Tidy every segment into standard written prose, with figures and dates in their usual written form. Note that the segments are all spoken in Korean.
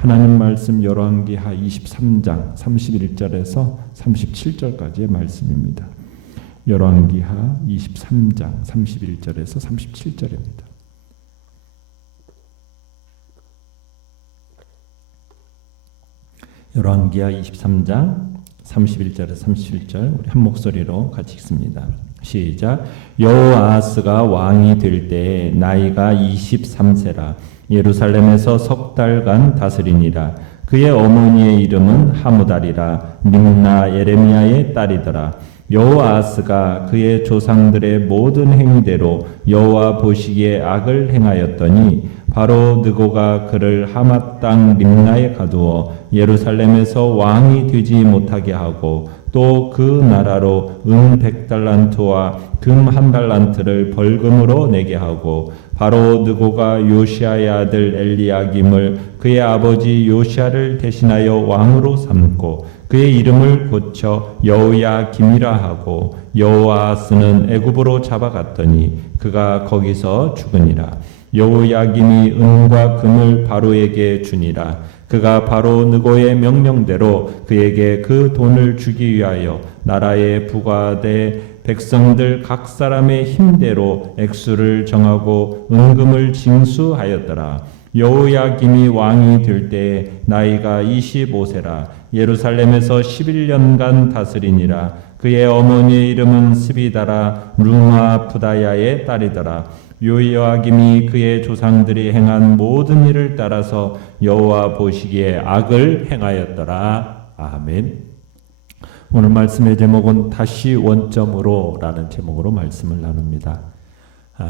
하나님 말씀 열왕기하 23장 31절에서 37절까지의 말씀입니다. 열왕기하 23장 31절에서 37절입니다. 열왕기하 23장 31절에서 37절 우리 한 목소리로 같이 읽습니다. 시작. 여호아하스가 왕이 될 때에 나이가 23세라 예루살렘에서 석 달간 다스리니라. 그의 어머니의 이름은 하무달이라 림나 예레미야의 딸이더라. 여호아하스가 그의 조상들의 모든 행위대로 여호와 보시기에 악을 행하였더니 바로 느고가 그를 하맛 땅 림나에 가두어 예루살렘에서 왕이 되지 못하게 하고 또 그 나라로 은 100달란트와 금 1달란트를 벌금으로 내게 하고 바로 느고가 요시아의 아들 엘리야김을 그의 아버지 요시아를 대신하여 왕으로 삼고 그의 이름을 고쳐 여호야김이라 하고 여호아하스는 애굽으로 잡아갔더니 그가 거기서 죽으니라. 여호야김이 은과 금을 바로에게 주니라. 그가 바로 느고의 명령대로 그에게 그 돈을 주기 위하여 나라에 부과돼 백성들 각 사람의 힘대로 액수를 정하고 은금을 징수하였더라. 여호야김이 왕이 될 때에 나이가 25세라 예루살렘에서 11년간 다스리니라. 그의 어머니의 이름은 스비다라 루마 부다야의 딸이더라. 요호야김이 그의 조상들이 행한 모든 일을 따라서 여호와 보시기에 악을 행하였더라. 아멘. 오늘 말씀의 제목은 다시 원점으로 라는 제목으로 말씀을 나눕니다.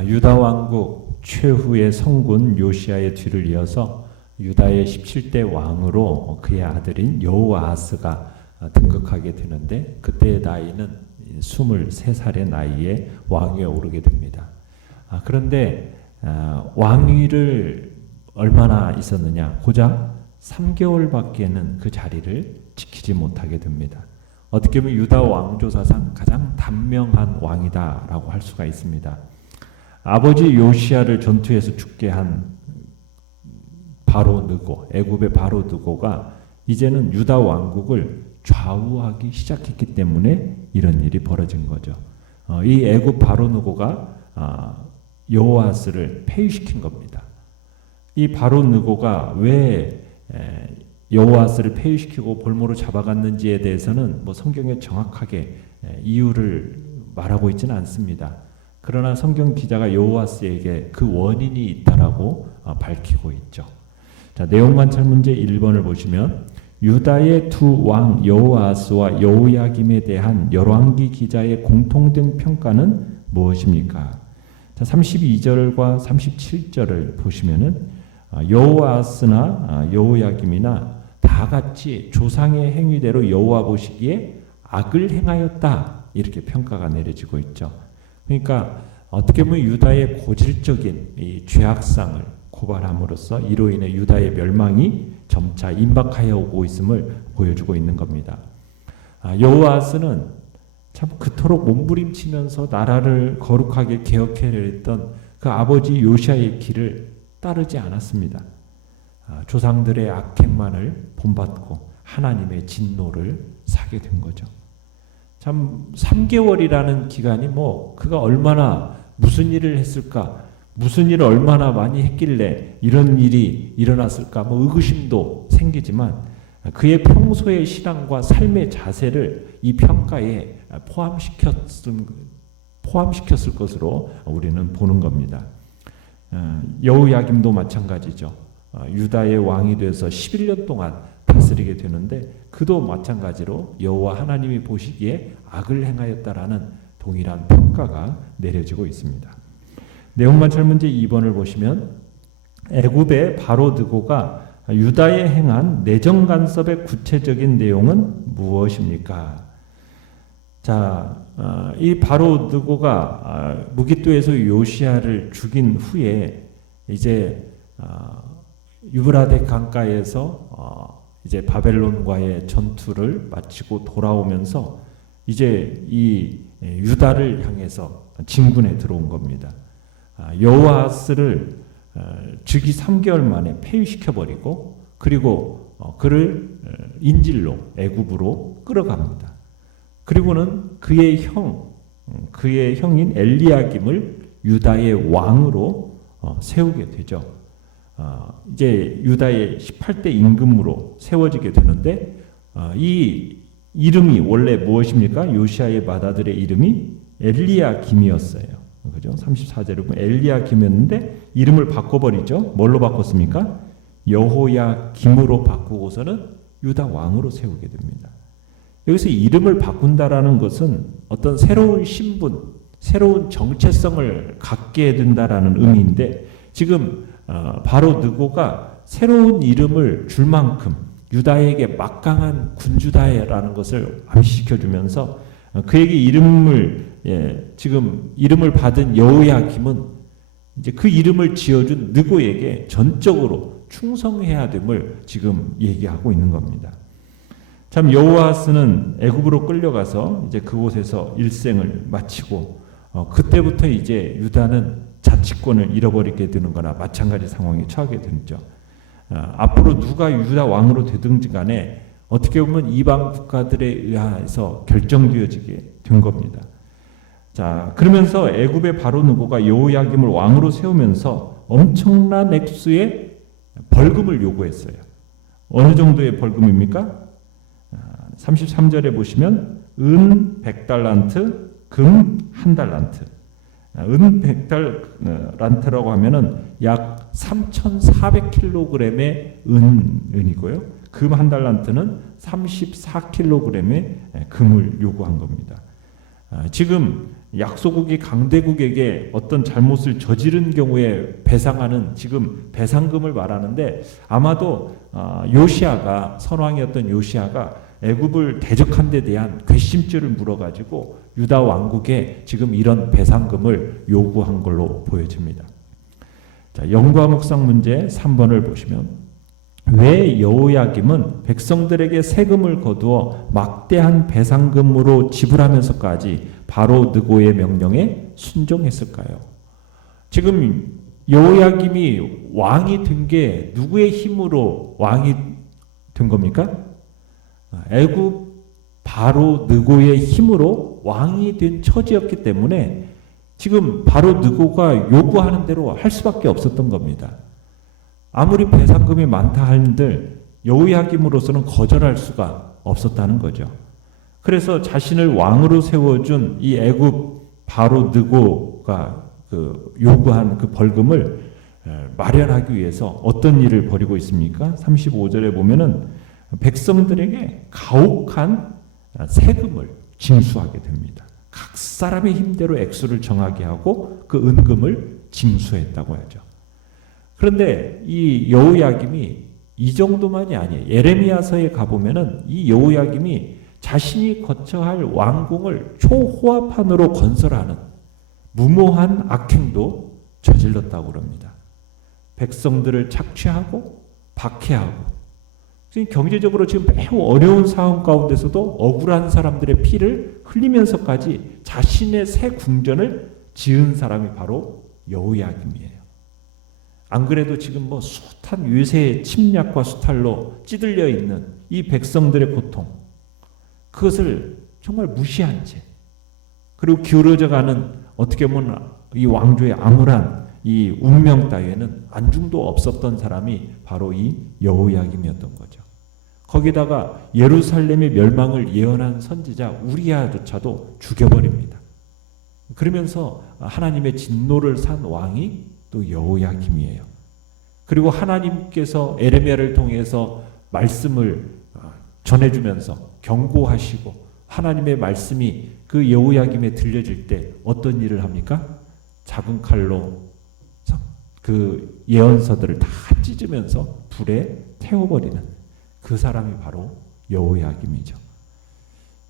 유다 왕국 최후의 성군 요시아의 뒤를 이어서 유다의 17대 왕으로 그의 아들인 여호아하스가 등극하게 되는데 그때의 나이는 23살의 나이에 왕위에 오르게 됩니다. 그런데 왕위를 얼마나 있었느냐? 고작 3개월밖에는 그 자리를 지키지 못하게 됩니다. 어떻게 보면 유다 왕조사상 가장 단명한 왕이다라고 할 수가 있습니다. 아버지 요시아를 전투에서 죽게 한 바로 느고, 애굽의 바로 느고가 이제는 유다 왕국을 좌우하기 시작했기 때문에 이런 일이 벌어진 거죠. 이 애굽 바로 느고가 여호아스를 폐위시킨 겁니다. 이 바로 느고가 왜 여호아스를 폐위시키고 볼모로 잡아갔는지에 대해서는 성경에 정확하게 이유를 말하고 있지는 않습니다. 그러나 성경 기자가 여호아스에게 그 원인이 있다라고 밝히고 있죠. 자, 내용관찰 문제 1번을 보시면 유다의 두 왕 여호아스와 여호야김에 대한 열왕기 기자의 공통된 평가는 무엇입니까? 자, 32절과 37절을 보시면은 여호아스나 여호야김이나 다 같이 조상의 행위대로 여호와 보시기에 악을 행하였다 이렇게 평가가 내려지고 있죠. 그러니까 어떻게 보면 유다의 고질적인 이 죄악상을 고발함으로써 이로 인해 유다의 멸망이 점차 임박하여 오고 있음을 보여주고 있는 겁니다. 여호아스는 참 그토록 몸부림치면서 나라를 거룩하게 개혁해냈던 그 아버지 요시아의 길을 따르지 않았습니다. 조상들의 악행만을 본받고 하나님의 진노를 사게 된 거죠. 참 3개월이라는 기간이 그가 얼마나 무슨 일을 했을까, 무슨 일을 얼마나 많이 했길래 이런 일이 일어났을까 의구심도 생기지만 그의 평소의 신앙과 삶의 자세를 이 평가에 포함시켰을 것으로 우리는 보는 겁니다. 여호야김도 마찬가지죠. 유다의 왕이 돼서 11년 동안 다스리게 되는데 그도 마찬가지로 여호와 하나님이 보시기에 악을 행하였다라는 동일한 평가가 내려지고 있습니다. 내용관찰 문제 2번을 보시면 애굽의 바로 느고가 유다에 행한 내정 간섭의 구체적인 내용은 무엇입니까? 자, 이 바로 느고가 무깃도에서 요시아를 죽인 후에 이제 유브라데 강가에서 이제 바벨론과의 전투를 마치고 돌아오면서 이제 이 유다를 향해서 진군에 들어온 겁니다. 여호아스를 즉위 3개월 만에 폐위시켜버리고 그리고 그를 인질로 애굽으로 끌어갑니다. 그리고는 그의 형인 엘리야김을 유다의 왕으로 세우게 되죠. 이제 유다의 18대 임금으로 세워지게 되는데 이 이름이 원래 무엇입니까? 요시아의 맏아들의 이름이 엘리야김이었어요. 그죠? 34절에 보면 엘리야김이었는데 이름을 바꿔버리죠. 뭘로 바꿨습니까? 여호야김으로 바꾸고서는 유다 왕으로 세우게 됩니다. 여기서 이름을 바꾼다라는 것은 어떤 새로운 신분, 새로운 정체성을 갖게 된다라는 의미인데 지금 바로 느고가 새로운 이름을 줄 만큼 유다에게 막강한 군주다라는 것을 암시시켜주면서 그에게 지금 이름을 받은 여호야김은 이제 그 이름을 지어준 느고에게 전적으로 충성해야 됨을 지금 얘기하고 있는 겁니다. 참 여호아스는 애굽으로 끌려가서 이제 그곳에서 일생을 마치고 그때부터 이제 유다는 자치권을 잃어버리게 되는 거나 마찬가지 상황에 처하게 되죠. 앞으로 누가 유다 왕으로 되든지 간에 어떻게 보면 이방 국가들에 의해서 결정되어지게 된 겁니다. 자, 그러면서 애굽의 바로 느고가 여호야김을 왕으로 세우면서 엄청난 액수의 벌금을 요구했어요. 어느 정도의 벌금입니까? 33절에 보시면 은 100달란트, 금 1달란트. 은 100달란트라고 하면은 약 3,400kg의 은이고요. 금 1달란트는 34kg의 금을 요구한 겁니다. 지금 약소국이 강대국에게 어떤 잘못을 저지른 경우에 배상하는 지금 배상금을 말하는데 아마도 요시아가 선왕이었던 요시아가 애굽을 대적한 데 대한 괘씸죄를 물어가지고 유다 왕국에 지금 이런 배상금을 요구한 걸로 보여집니다. 자, 영과 묵상 문제 3번을 보시면 왜 여호야김은 백성들에게 세금을 거두어 막대한 배상금으로 지불하면서까지 바로 느고의 명령에 순종했을까요? 지금 여호야김이 왕이 된 게 누구의 힘으로 왕이 된 겁니까? 애굽 바로 느고의 힘으로 왕이 된 처지였기 때문에 지금 바로 느고가 요구하는 대로 할 수밖에 없었던 겁니다. 아무리 배상금이 많다 한들 여호야김으로서는 거절할 수가 없었다는 거죠. 그래서 자신을 왕으로 세워준 이 애굽 바로 느고가 요구한 그 벌금을 마련하기 위해서 어떤 일을 벌이고 있습니까? 35절에 보면은 백성들에게 가혹한 세금을 징수하게 됩니다. 각 사람의 힘대로 액수를 정하게 하고 그 은금을 징수했다고 하죠. 그런데 이 여호야김이 이 정도만이 아니에요. 예레미야서에 가보면은 이 여호야김이 자신이 거쳐야 할 왕궁을 초호화판으로 건설하는 무모한 악행도 저질렀다고 그럽니다. 백성들을 착취하고 박해하고 경제적으로 지금 매우 어려운 상황 가운데서도 억울한 사람들의 피를 흘리면서까지 자신의 새 궁전을 지은 사람이 바로 여호야김이에요. 안 그래도 지금 숱한 유세의 침략과 수탈로 찌들려 있는 이 백성들의 고통, 그것을 정말 무시한 채, 그리고 기울어져가는 어떻게 보면 이 왕조의 암울한 이 운명 따위에는 안중도 없었던 사람이 바로 이 여호야김이었던 거죠. 거기다가 예루살렘의 멸망을 예언한 선지자 우리야조차도 죽여버립니다. 그러면서 하나님의 진노를 산 왕이 또 여호야김이에요. 그리고 하나님께서 에레미야를 통해서 말씀을 전해주면서 경고하시고 하나님의 말씀이 그 여호야김에 들려질 때 어떤 일을 합니까? 작은 칼로 그 예언서들을 다 찢으면서 불에 태워버리는 그 사람이 바로 여호야김이죠.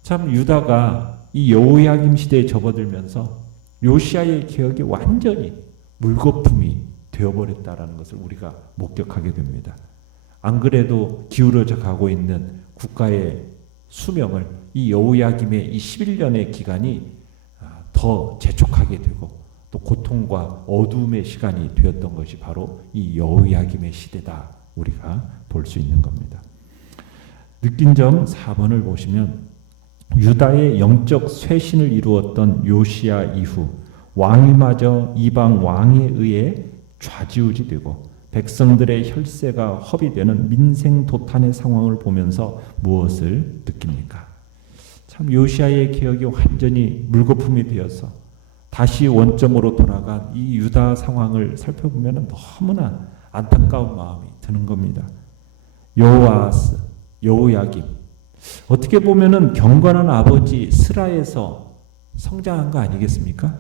참 유다가 이 여호야김 시대에 접어들면서 요시아의 개혁이 완전히 물거품이 되어버렸다라는 것을 우리가 목격하게 됩니다. 안 그래도 기울어져 가고 있는 국가의 수명을 이 여호야김의 이 11년의 기간이 더 재촉하게 되고 또 고통과 어두움의 시간이 되었던 것이 바로 이 여호야김의 시대다 우리가 볼 수 있는 겁니다. 느낀 점 4번을 보시면 유다의 영적 쇄신을 이루었던 요시야 이후 왕위마저 이방 왕에 의해 좌지우지되고 백성들의 혈세가 허비되는 민생도탄의 상황을 보면서 무엇을 느낍니까? 참 요시야의 개혁이 완전히 물거품이 되어서 다시 원점으로 돌아간 이 유다 상황을 살펴보면 너무나 안타까운 마음이 드는 겁니다. 여호아스, 여호야김, 어떻게 보면은 경건한 아버지 스라에서 성장한 거 아니겠습니까?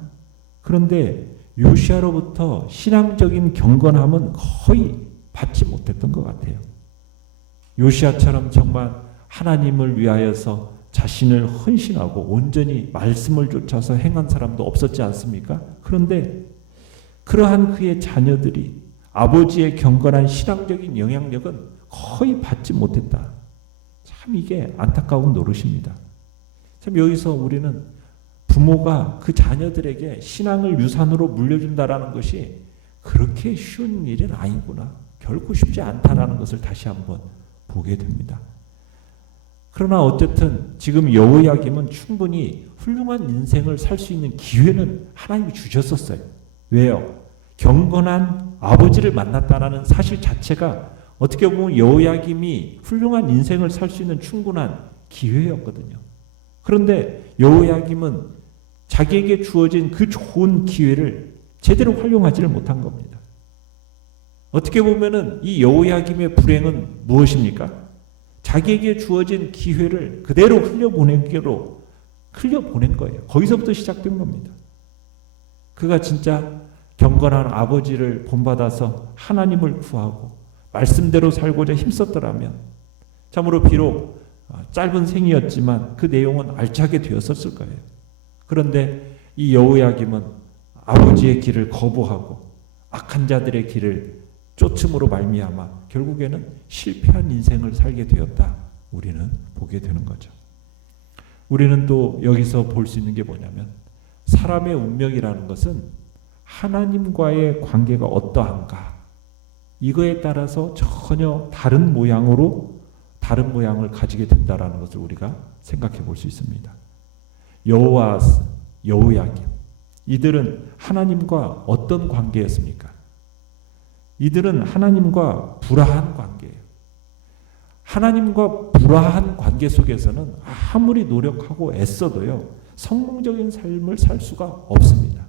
그런데 요시야로부터 신앙적인 경건함은 거의 받지 못했던 것 같아요. 요시야처럼 정말 하나님을 위하여서 자신을 헌신하고 온전히 말씀을 쫓아서 행한 사람도 없었지 않습니까? 그런데 그러한 그의 자녀들이 아버지의 경건한 신앙적인 영향력은 거의 받지 못했다. 참 이게 안타까운 노릇입니다. 참 여기서 우리는 부모가 그 자녀들에게 신앙을 유산으로 물려준다라는 것이 그렇게 쉬운 일은 아니구나. 결코 쉽지 않다라는 것을 다시 한번 보게 됩니다. 그러나 어쨌든 지금 여호야김은 충분히 훌륭한 인생을 살 수 있는 기회는 하나님이 주셨었어요. 왜요? 경건한 아버지를 만났다라는 사실 자체가 어떻게 보면 여호야김이 훌륭한 인생을 살 수 있는 충분한 기회였거든요. 그런데 여호야김은 자기에게 주어진 그 좋은 기회를 제대로 활용하지를 못한 겁니다. 어떻게 보면은 이 여호야김의 불행은 무엇입니까? 자기에게 주어진 기회를 그대로 흘려보낸 거예요. 거기서부터 시작된 겁니다. 그가 진짜 경건한 아버지를 본받아서 하나님을 구하고 말씀대로 살고자 힘썼더라면 참으로 비록 짧은 생이었지만 그 내용은 알차게 되었었을 거예요. 그런데 이 여호야김은 아버지의 길을 거부하고 악한 자들의 길을 쫓음으로 말미암아 결국에는 실패한 인생을 살게 되었다. 우리는 보게 되는 거죠. 우리는 또 여기서 볼 수 있는 게 뭐냐면 사람의 운명이라는 것은 하나님과의 관계가 어떠한가 이거에 따라서 전혀 다른 모양을 가지게 된다라는 것을 우리가 생각해 볼 수 있습니다. 여호아스, 여호야김 이들은 하나님과 어떤 관계였습니까? 이들은 하나님과 불화한 관계예요. 하나님과 불화한 관계 속에서는 아무리 노력하고 애써도요 성공적인 삶을 살 수가 없습니다.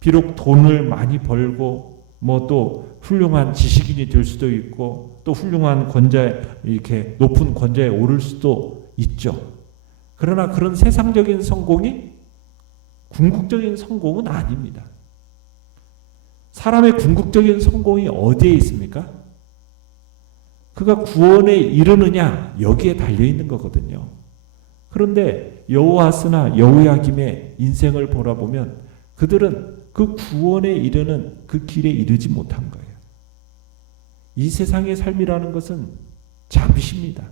비록 돈을 많이 벌고 뭐 또 훌륭한 지식인이 될 수도 있고 또 훌륭한 권자에 이렇게 높은 권자에 오를 수도 있죠. 그러나 그런 세상적인 성공이 궁극적인 성공은 아닙니다. 사람의 궁극적인 성공이 어디에 있습니까? 그가 구원에 이르느냐 여기에 달려있는 거거든요. 그런데 여호아스나 여호야김의 인생을 돌아보면 그들은 그 구원에 이르는 그 길에 이르지 못한 거예요. 이 세상의 삶이라는 것은 잠시입니다.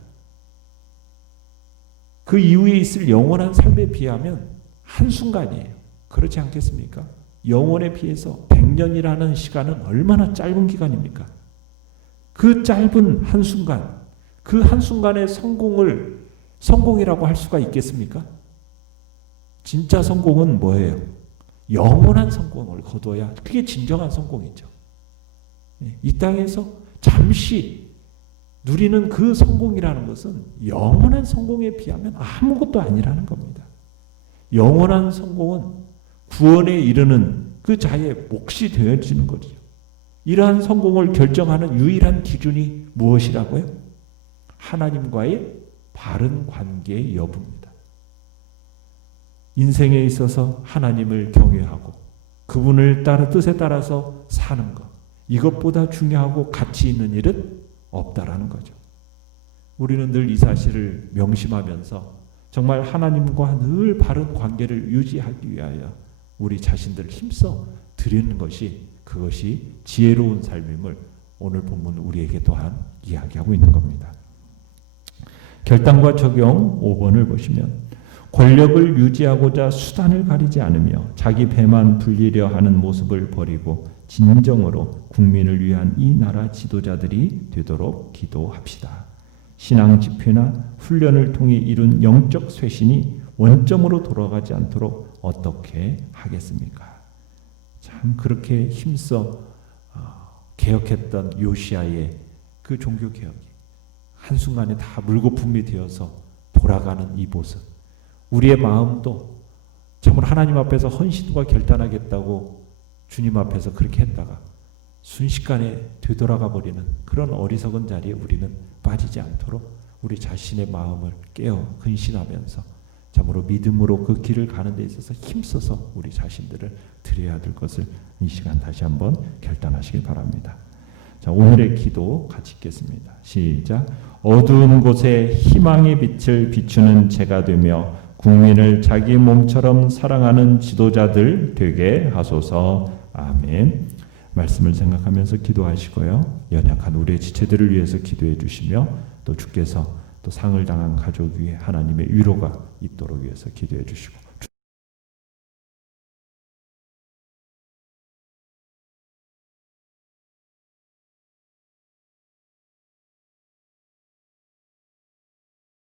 그 이후에 있을 영원한 삶에 비하면 한순간이에요. 그렇지 않겠습니까? 영원에 비해서 100년이라는 시간은 얼마나 짧은 기간입니까? 그 짧은 한순간, 그 한순간의 성공이라고 할 수가 있겠습니까? 진짜 성공은 뭐예요? 영원한 성공을 거둬야 그게 진정한 성공이죠. 이 땅에서 잠시 누리는 그 성공이라는 것은 영원한 성공에 비하면 아무것도 아니라는 겁니다. 영원한 성공은 구원에 이르는 그 자의 몫이 되어지는 거죠. 이러한 성공을 결정하는 유일한 기준이 무엇이라고요? 하나님과의 바른 관계의 여부입니다. 인생에 있어서 하나님을 경외하고 그분을 뜻에 따라서 사는 것, 이것보다 중요하고 가치 있는 일은 없다라는 거죠. 우리는 늘 이 사실을 명심하면서 정말 하나님과 늘 바른 관계를 유지하기 위하여 우리 자신들을 힘써 드리는 것이 그것이 지혜로운 삶임을 오늘 본문 우리에게 또한 이야기하고 있는 겁니다. 결단과 적용 5번을 보시면 권력을 유지하고자 수단을 가리지 않으며 자기 배만 불리려 하는 모습을 버리고 진정으로 국민을 위한 이 나라 지도자들이 되도록 기도합시다. 신앙 집회나 훈련을 통해 이룬 영적 쇄신이 원점으로 돌아가지 않도록 어떻게 하겠습니까? 참 그렇게 힘써 개혁했던 요시아의 그 종교 개혁이 한순간에 다 물거품이 되어서 돌아가는 이 모습, 우리의 마음도 참으로 하나님 앞에서 헌신과 결단하겠다고 주님 앞에서 그렇게 했다가 순식간에 되돌아가 버리는 그런 어리석은 자리에 우리는 빠지지 않도록 우리 자신의 마음을 깨어 근신하면서 참으로 믿음으로 그 길을 가는 데 있어서 힘써서 우리 자신들을 드려야 될 것을 이 시간 다시 한번 결단하시길 바랍니다. 자, 오늘의 기도 같이 읽겠습니다. 시작. 어두운 곳에 희망의 빛을 비추는 제가 되며 국민을 자기 몸처럼 사랑하는 지도자들 되게 하소서. 아멘. 말씀을 생각하면서 기도하시고요. 연약한 우리의 지체들을 위해서 기도해 주시며 또 주께서 또 상을 당한 가족 위에 하나님의 위로가 있도록 위해서 기도해 주시고